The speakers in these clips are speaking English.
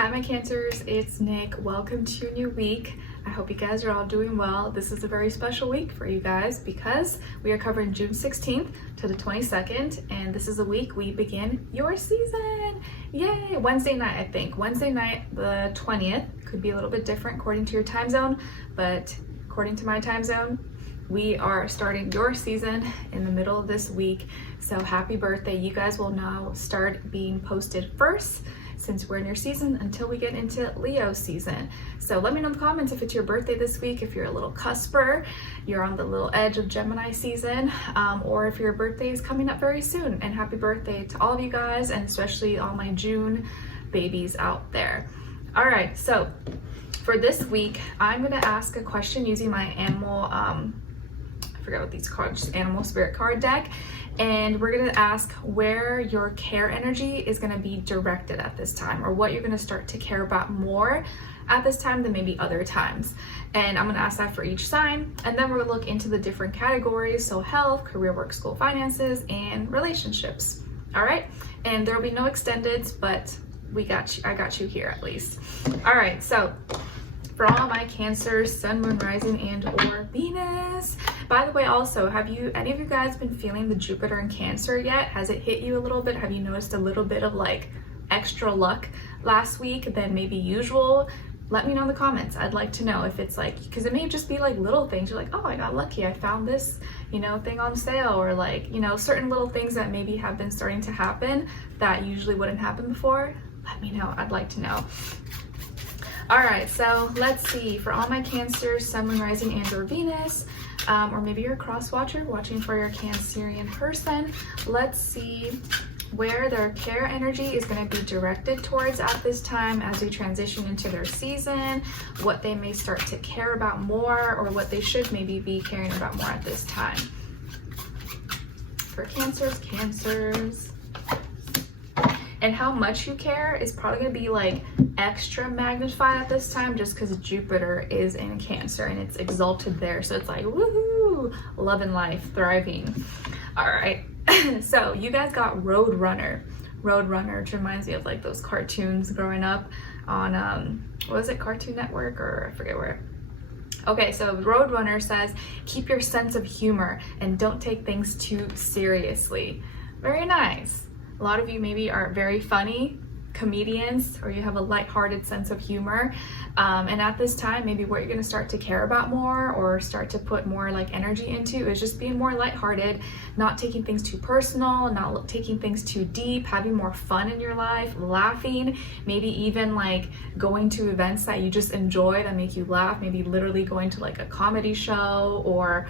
Hi my Cancers, it's Nick. Welcome to a new week. I hope you guys are all doing well. This is a very special week for you guys because we are covering June 16th to the 22nd, and this is a week we begin your season. Yay! Wednesday night, I think. Wednesday night, the 20th. Could be a little bit different according to your time zone, but according to my time zone, we are starting your season in the middle of this week. So happy birthday. You guys will now start being posted first since we're in your season until we get into Leo season. So let me know in the comments if it's your birthday this week, if you're a little cusper, you're on the little edge of Gemini season, or if your birthday is coming up very soon. And happy birthday to all of you guys, and especially all my June babies out there. All right, so for this week, I'm gonna ask a question using my animal, I forgot what these cards, animal spirit card deck. And we're gonna ask where your care energy is gonna be directed at this time, or what you're gonna start to care about more at this time than maybe other times. And I'm gonna ask that for each sign. And then we're gonna look into the different categories. So health, career, work, school, finances, and relationships. All right, and there'll be no extendeds, but we got you, I got you here at least. All right, so for all my Cancers, Sun, Moon, Rising, and or Venus. By the way, also, have any of you guys been feeling the Jupiter in Cancer yet? Has it hit you a little bit? Have you noticed a little bit of like extra luck last week than maybe usual? Let me know in the comments. I'd like to know if it's like, because it may just be like little things. You're like, oh, I got lucky. I found this, thing on sale, or like, certain little things that maybe have been starting to happen that usually wouldn't happen before. Let me know. I'd like to know. All right, so let's see, for all my Cancers, Sun, Moon, Rising, and or Venus, or maybe you're a cross watcher watching for your Cancerian person, let's see where their care energy is going to be directed towards at this time as we transition into their season, what they may start to care about more, or what they should maybe be caring about more at this time. For Cancers. And how much you care is probably going to be like extra magnified at this time just because Jupiter is in Cancer and it's exalted there. So it's like, woohoo, love and life, thriving. All right, so you guys got Roadrunner, which reminds me of like those cartoons growing up on, what was it, Cartoon Network, or I forget where. Okay, so Roadrunner says, keep your sense of humor and don't take things too seriously. Very nice. A lot of you maybe are very funny comedians, or you have a lighthearted sense of humor. And at this time, maybe what you're gonna start to care about more or start to put more like energy into is just being more lighthearted, not taking things too personal, not taking things too deep, having more fun in your life, laughing, maybe even like going to events that you just enjoy that make you laugh, maybe literally going to like a comedy show, or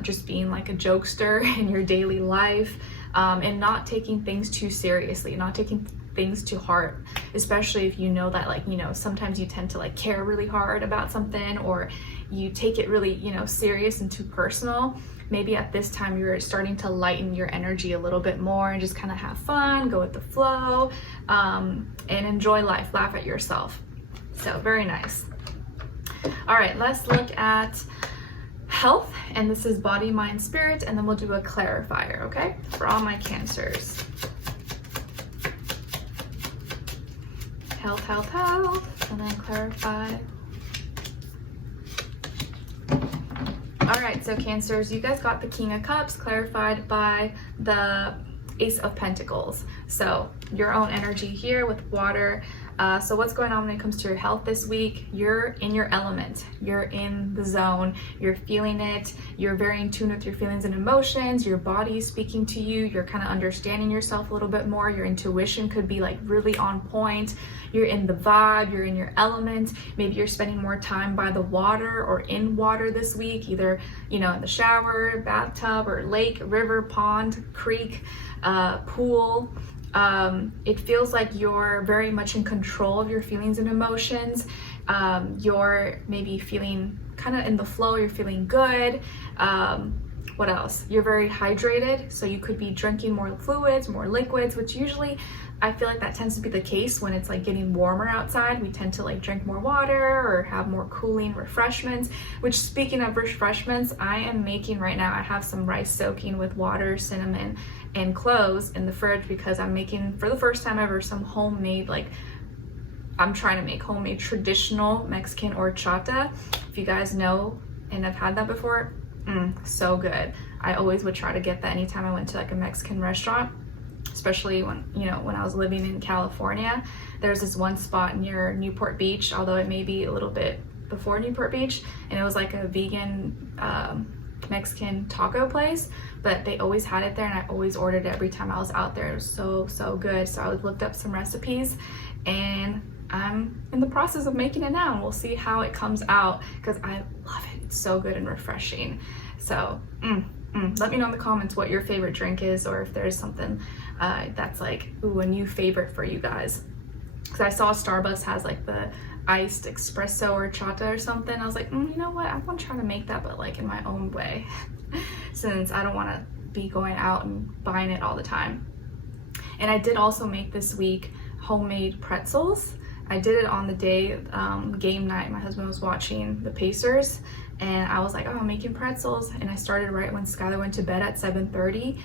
just being like a jokester in your daily life. And not taking things too seriously, not taking things to heart, especially if you know that like, sometimes you tend to like care really hard about something, or you take it really, serious and too personal. Maybe at this time you're starting to lighten your energy a little bit more and just kind of have fun, go with the flow, and enjoy life, laugh at yourself. So very nice. All right, let's look at health, and this is body, mind, spirit, and then we'll do a clarifier, okay, for all my Cancers. Health, and then clarify. All right, so Cancers, you guys got the King of Cups clarified by the Ace of Pentacles. So your own energy here with water. So what's going on when it comes to your health this week? You're in your element, you're in the zone, you're feeling it, you're very in tune with your feelings and emotions, your body is speaking to you, you're kind of understanding yourself a little bit more, your intuition could be like really on point, you're in the vibe, you're in your element, maybe you're spending more time by the water or in water this week, either, in the shower, bathtub, or lake, river, pond, creek, pool. It feels like you're very much in control of your feelings and emotions. You're maybe feeling kind of in the flow, you're feeling good. What else? You're very hydrated, so you could be drinking more fluids, more liquids, which usually I feel like that tends to be the case when it's like getting warmer outside. We tend to like drink more water or have more cooling refreshments, which, speaking of refreshments, I am making right now. I have some rice soaking with water, cinnamon, and cloves in the fridge because I'm making, for the first time ever, some homemade like I'm trying to make homemade traditional Mexican horchata. If you guys know and have had that before, so good. I always would try to get that anytime I went to like a Mexican restaurant, especially when, you know, when I was living in California. There's this one spot near Newport Beach, although it may be a little bit before Newport Beach, and it was like a vegan Mexican taco place, but they always had it there, and I always ordered it every time I was out there. It was so good. So I looked up some recipes, and I'm in the process of making it now, and we'll see how it comes out because I love it. It's so good and refreshing. So let me know in the comments what your favorite drink is, or if there's something that's like, ooh, a new favorite for you guys. Because I saw Starbucks has like the iced espresso or horchata or something. I was like, you know what? I'm gonna try to make that, but like in my own way, since I don't want to be going out and buying it all the time. And I did also make this week homemade pretzels. I did it on the day, game night. My husband was watching the Pacers, and I was like, oh, I'm making pretzels. And I started right when Skylar went to bed at 7:30.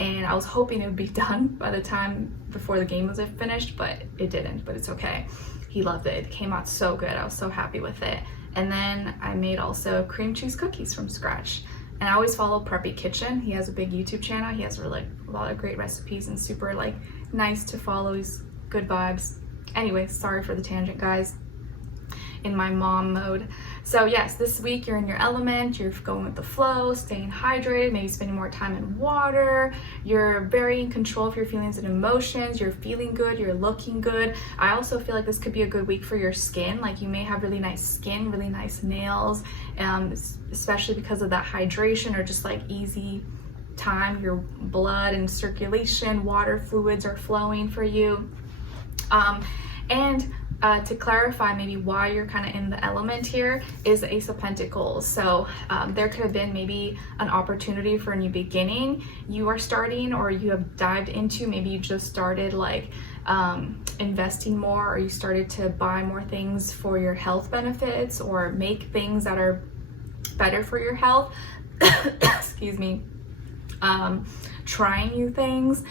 And I was hoping it would be done by the time before the game was finished, but it didn't, but it's okay. He loved it. It came out so good. I was so happy with it. And then I made also cream cheese cookies from scratch. And I always follow Preppy Kitchen. He has a big YouTube channel. He has really a lot of great recipes and super like nice to follow. He's good vibes. Anyway, sorry for the tangent, guys. In my mom mode. So yes, this week you're in your element, you're going with the flow, staying hydrated, maybe spending more time in water, you're very in control of your feelings and emotions, you're feeling good, you're looking good. I also feel like this could be a good week for your skin. Like you may have really nice skin, really nice nails, especially because of that hydration or just like easy time. Your blood and circulation, water fluids are flowing for you. To clarify maybe why you're kind of in the element here is the Ace of Pentacles. So there could have been maybe an opportunity for a new beginning you are starting, or you have dived into. Maybe you just started like investing more, or you started to buy more things for your health benefits, or make things that are better for your health. Excuse me. Trying new things.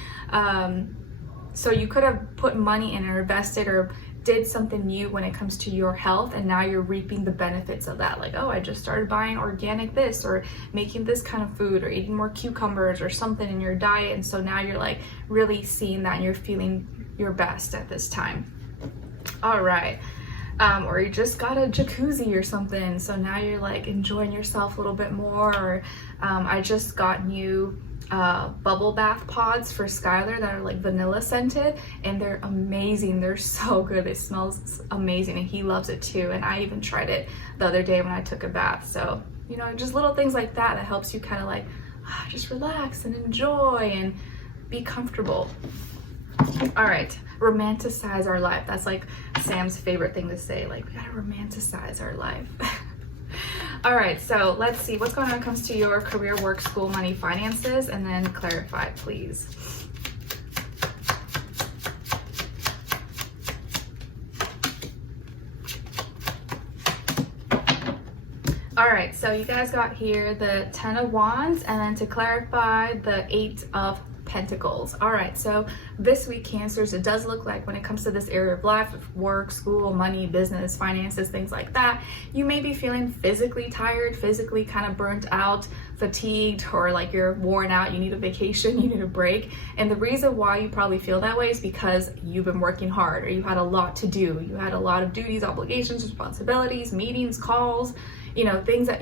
So you could have put money in or invested or did something new when it comes to your health, and now you're reaping the benefits of that. Like, oh, I just started buying organic this, or making this kind of food, or eating more cucumbers or something in your diet, and so now you're like really seeing that and you're feeling your best at this time. All right. Or you just got a jacuzzi or something, so now you're like enjoying yourself a little bit more. Or I just got new bubble bath pods for Skylar that are like vanilla scented, and they're amazing. They're so good. It smells amazing, and he loves it too. And I even tried it the other day when I took a bath. So, you know, just little things like that helps you kind of like just relax and enjoy and be comfortable. All right, romanticize our life. That's like Sam's favorite thing to say. Like, we gotta romanticize our life. All right, so let's see what's going on when it comes to your career, work, school, money, finances, and then clarify, please. All right, so you guys got here the 10 of Wands, and then to clarify, the 8 of Pentacles. All right, so this week, Cancers, it does look like when it comes to this area of life, work, school, money, business, finances, things like that, you may be feeling physically tired, physically kind of burnt out, fatigued, or like you're worn out, you need a vacation, you need a break. And the reason why you probably feel that way is because you've been working hard, or you had a lot to do. You had a lot of duties, obligations, responsibilities, meetings, calls, you know, things that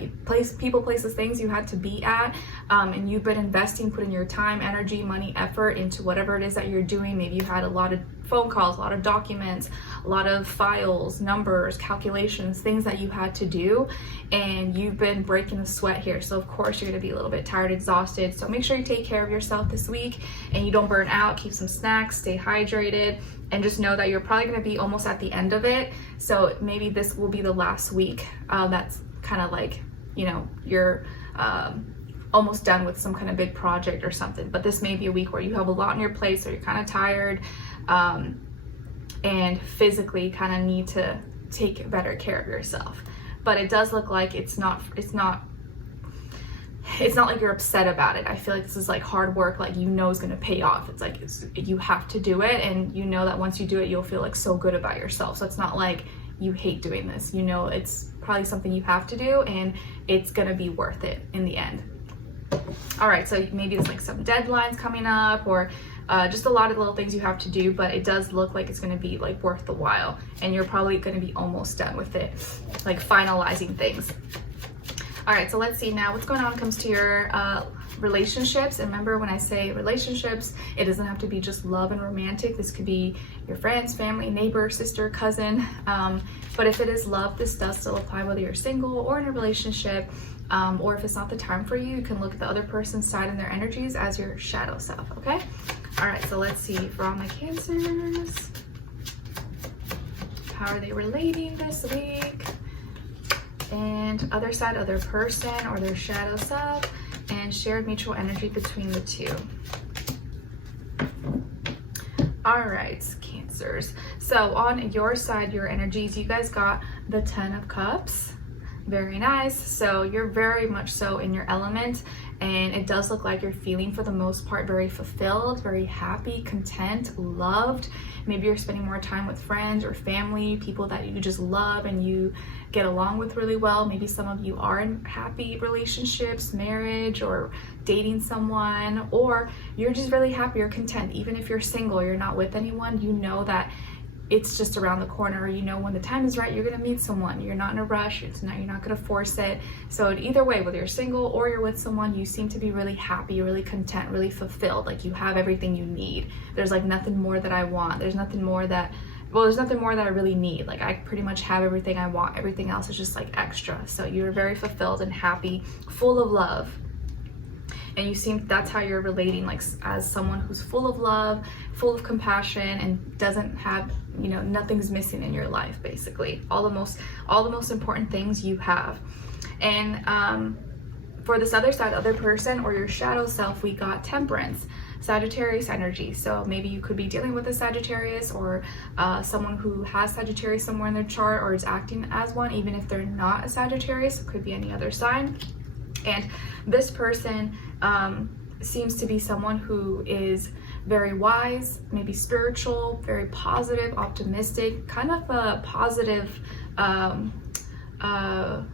people, places, things you had to be at, and you've been investing, putting your time, energy, money, effort into whatever it is that you're doing. Maybe you had a lot of phone calls, a lot of documents, a lot of files, numbers, calculations, things that you had to do, and you've been breaking a sweat here. So of course you're gonna be a little bit tired, exhausted. So make sure you take care of yourself this week and you don't burn out. Keep some snacks, stay hydrated, and just know that you're probably gonna be almost at the end of it. So maybe this will be the last week that's kind of like, you know, you're almost done with some kind of big project or something. But this may be a week where you have a lot on your plate, so you're kind of tired, and physically kind of need to take better care of yourself. But it does look like it's not it's not like you're upset about it. I feel like this is like hard work, like you know it's gonna pay off. It's like you have to do it, and you know that once you do it, you'll feel like so good about yourself. So it's not like you hate doing this. You know it's probably something you have to do, and it's gonna be worth it in the end. All right, so maybe it's like some deadlines coming up, or just a lot of little things you have to do, but it does look like it's going to be like worth the while, and you're probably going to be almost done with it, like finalizing things. All right, so let's see now what's going on when it comes to your relationships. And remember, when I say relationships, it doesn't have to be just love and romantic. This could be your friends, family, neighbor, sister, cousin. But if it is love, this does still apply whether you're single or in a relationship. Or if it's not the time for you, you can look at the other person's side and their energies as your shadow self, okay? All right, so let's see for all my Cancers. How are they relating this week? And other side, other person, or their shadow self, and shared mutual energy between the two. All right, Cancers. So on your side, your energies, you guys got the 10 of Cups. Very nice. So you're very much so in your element, and it does look like you're feeling for the most part very fulfilled, very happy, content, loved. Maybe you're spending more time with friends or family, people that you just love and you get along with really well. Maybe some of you are in happy relationships, marriage, or dating someone, or you're just really happy or content. Even if you're single, you're not with anyone, you know that it's just around the corner. You know when the time is right, you're gonna meet someone. You're not in a rush. You're not gonna force it. So either way, whether you're single or you're with someone, you seem to be really happy, really content, really fulfilled. Like you have everything you need. There's like nothing more that I want. There's nothing more that I really need. Like I pretty much have everything I want. Everything else is just like extra. So you're very fulfilled and happy, full of love. And you seem, that's how you're relating, like as someone who's full of love, full of compassion, and doesn't have, you know, nothing's missing in your life, basically. All the most important things you have. And for this other side, other person, or your shadow self, we got Temperance, Sagittarius energy. So maybe you could be dealing with a Sagittarius, or someone who has Sagittarius somewhere in their chart, or is acting as one, even if they're not a Sagittarius. It could be any other sign. And this person seems to be someone who is very wise, maybe spiritual, very positive, optimistic, kind of a positive,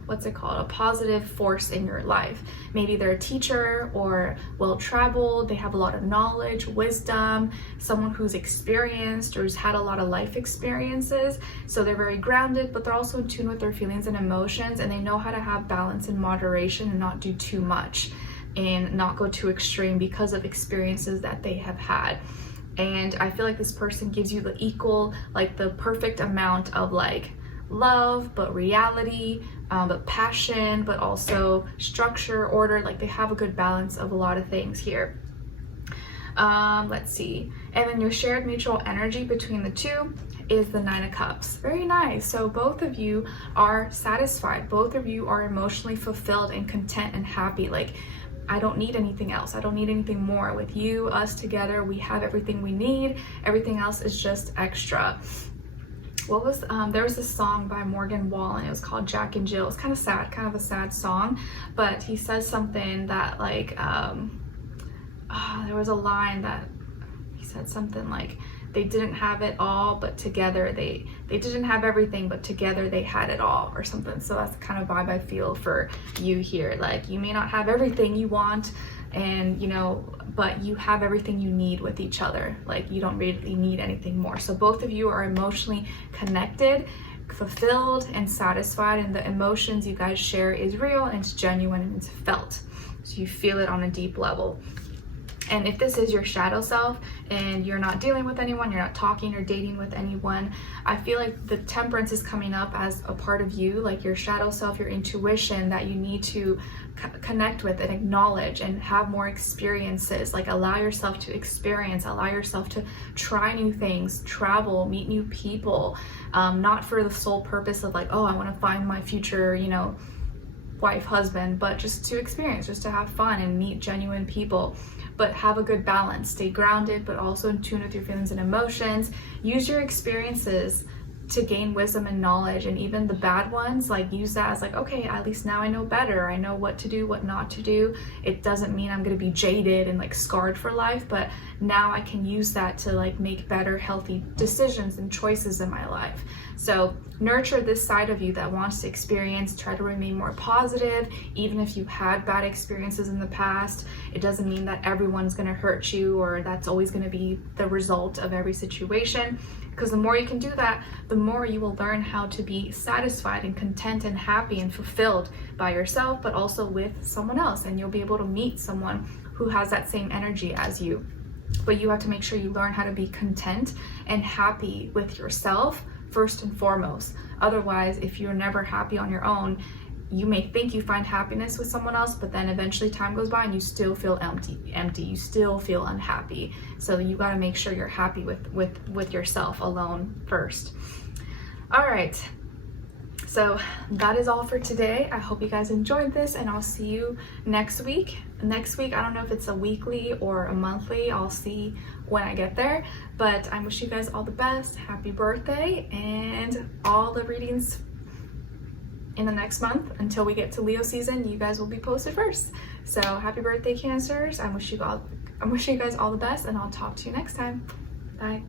what's it called? A positive force in your life. Maybe they're a teacher or well-traveled, they have a lot of knowledge, wisdom, someone who's experienced or has had a lot of life experiences. So they're very grounded, but they're also in tune with their feelings and emotions, and they know how to have balance and moderation and not do too much and not go too extreme because of experiences that they have had. And I feel like this person gives you the equal, like the perfect amount of like love, but reality, but passion, but also structure, order. Like they have a good balance of a lot of things here. Let's see. And then your shared mutual energy between the two is the 9 of Cups. Very nice. So both of you are satisfied. Both of you are emotionally fulfilled and content and happy. Like, I don't need anything else. I don't need anything more. With you, us together, we have everything we need. Everything else is just extra. What was, there was this song by Morgan Wallen. It was called Jack and Jill. It's kind of sad, kind of a sad song, but he says something that like, there was a line that he said something like, they didn't have it all, but together they didn't have everything, but together they had it all, or something. So that's the kind of vibe I feel for you here. Like you may not have everything you want, and you know, but you have everything you need with each other. Like you don't really need anything more. So both of you are emotionally connected, fulfilled, and satisfied, and the emotions you guys share is real and it's genuine and it's felt. So you feel it on a deep level. And if this is your shadow self and you're not dealing with anyone, you're not talking or dating with anyone, I feel like the Temperance is coming up as a part of you, like your shadow self, your intuition that you need to connect with and acknowledge and have more experiences. Like allow yourself to experience, allow yourself to try new things, travel, meet new people, not for the sole purpose of like, oh, I want to find my future, you know, wife, husband, but just to experience, just to have fun and meet genuine people. But have a good balance. Stay grounded, but also in tune with your feelings and emotions. Use your experiences to gain wisdom and knowledge, and even the bad ones, like use that as like, okay, at least now I know better. I know what to do, what not to do. It doesn't mean I'm going to be jaded and like scarred for life, but now I can use that to like make better, healthy decisions and choices in my life. So nurture this side of you that wants to experience, try to remain more positive. Even if you had bad experiences in the past, it doesn't mean that everyone's going to hurt you or that's always going to be the result of every situation. Because the more you can do that, the more you will learn how to be satisfied and content and happy and fulfilled by yourself, but also with someone else. And you'll be able to meet someone who has that same energy as you. But you have to make sure you learn how to be content and happy with yourself first and foremost. Otherwise, if you're never happy on your own, you may think you find happiness with someone else, but then eventually time goes by and you still feel empty. You still feel unhappy. So you got to make sure you're happy with yourself alone first. All right. So that is all for today. I hope you guys enjoyed this, and I'll see you next week. Next week, I don't know if it's a weekly or a monthly. I'll see when I get there, but I wish you guys all the best. Happy birthday, and all the readings in the next month until we get to Leo season, you guys will be posted first. So happy birthday, Cancers. I wish you guys all the best, and I'll talk to you next time. Bye.